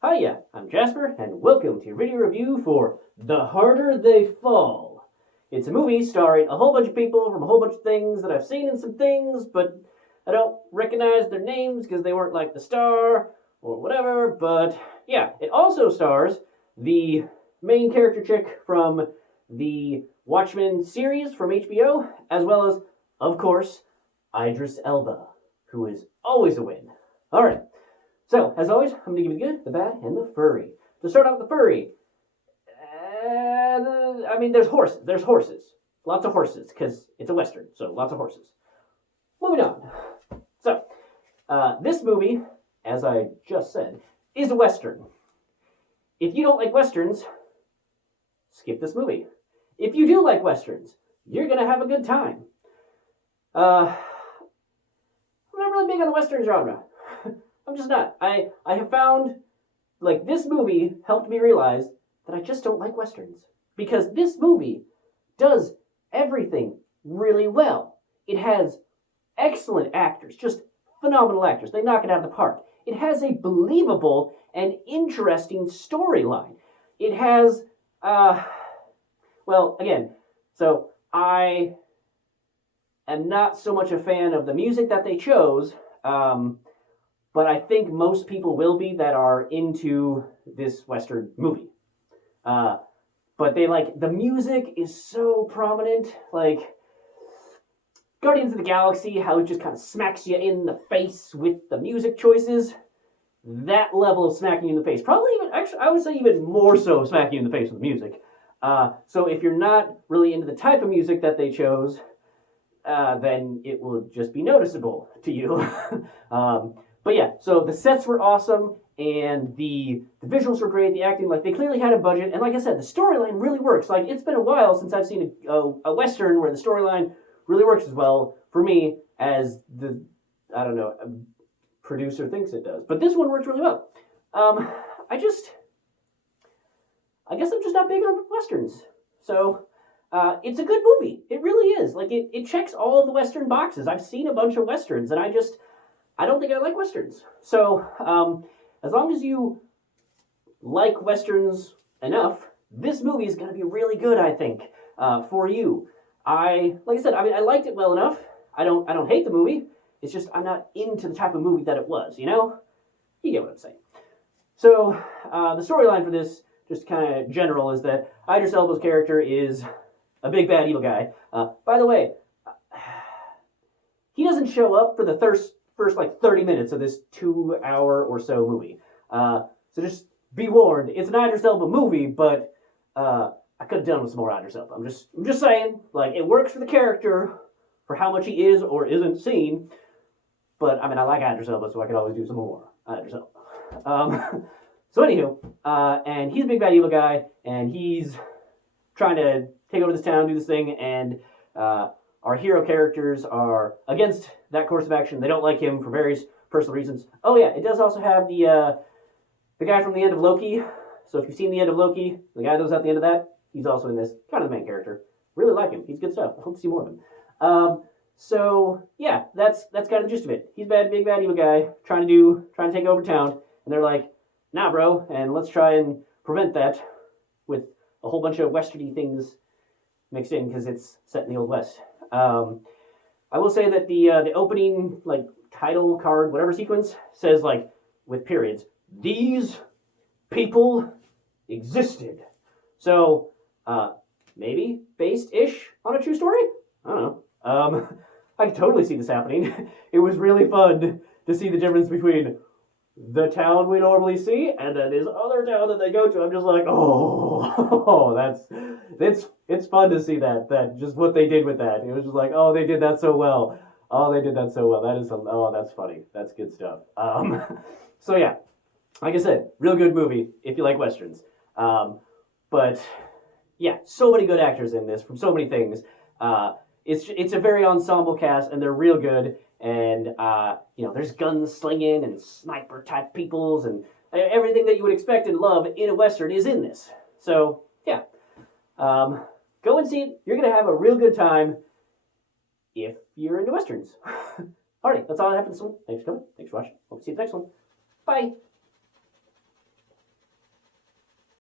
Hiya, I'm Jasper, and welcome to your video review for The Harder They Fall. It's a movie starring a whole bunch of people from a whole bunch of things that I've seen in some things, but I don't recognize their names because they weren't like the star or whatever. But yeah, it also stars the main character chick from the Watchmen series from HBO, as well as, of course, Idris Elba, who is always a win. All right. So, as always, I'm going to give you the good, the bad, and the furry. To start out with the furry, there's horses. There's horses. Lots of horses, because it's a Western, so lots of horses. Moving on. So, this movie, as I just said, is a Western. If you don't like Westerns, skip this movie. If you do like Westerns, you're going to have a good time. I'm not really big on the Western genre. I'm just not. I have found, like, this movie helped me realize that I just don't like Westerns. Because this movie does everything really well. It has excellent actors, just phenomenal actors. They knock it out of the park. It has a believable and interesting storyline. It has, again, so I am not so much a fan of the music that they chose, but I think most people will be that are into this Western movie. But they the music is so prominent, like Guardians of the Galaxy, how it just kind of smacks you in the face with the music choices. That level of smacking you in the face. Probably even, actually, I would say even more so smacking you in the face with music. So if you're not really into the type of music that they chose, then it will just be noticeable to you. But yeah, so the sets were awesome, and the visuals were great, the acting, they clearly had a budget, and like I said, the storyline really works. It's been a while since I've seen a Western where the storyline really works as well, for me, as the, producer thinks it does. But this one works really well. I guess I'm just not big on Westerns. So, it's a good movie. It really is. It checks all of the Western boxes. I've seen a bunch of Westerns, and I don't think I like Westerns. So, as long as you like Westerns enough, this movie is going to be really good, I think, for you. Like I said, I liked it well enough. I don't hate the movie. It's just I'm not into the type of movie that it was, you know? You get what I'm saying. So, the storyline for this, just kind of general, is that Idris Elba's character is a big bad evil guy. By the way, he doesn't show up for the first 30 minutes of this 2-hour or so movie. So just be warned, it's an Idris Elba movie, but I could have done with some more Idris Elba. I'm just saying, it works for the character, for how much he is or isn't seen. But I like Idris Elba, so I could always do some more Idris Elba. So anywho, and he's a big bad evil guy, and he's trying to take over this town, do this thing, and our hero characters are against that course of action. They don't like him for various personal reasons. Oh yeah, it does also have the guy from the end of Loki. So if you've seen the end of Loki, the guy that was at the end of that, he's also in this. Kind of the main character. Really like him. He's good stuff. I hope to see more of him. So yeah, that's kind of the gist of it. He's big bad evil guy trying to take over town, and they're like, nah, bro, and let's try and prevent that with a whole bunch of westerny things mixed in because it's set in the Old West. I will say that the opening title card, whatever sequence, says with periods, these people existed. So maybe based-ish on a true story? I don't know. I can totally see this happening. It was really fun to see the difference between the town we normally see and then this other town that they go to. I'm just like, it's fun to see that just what they did with that. It was just like, oh, they did that so well. Oh, they did that so well. That's funny. That's good stuff. So yeah, like I said, real good movie if you like Westerns. But yeah, so many good actors in this from so many things. It's a very ensemble cast, and they're real good. And there's gun slinging and sniper type peoples, and everything that you would expect and love in a Western is in this. So yeah, go and see it. You're gonna have a real good time if you're into Westerns. Alright, that's all I have for this one. Thanks for coming. Thanks for watching. Hope to see you in the next one. Bye.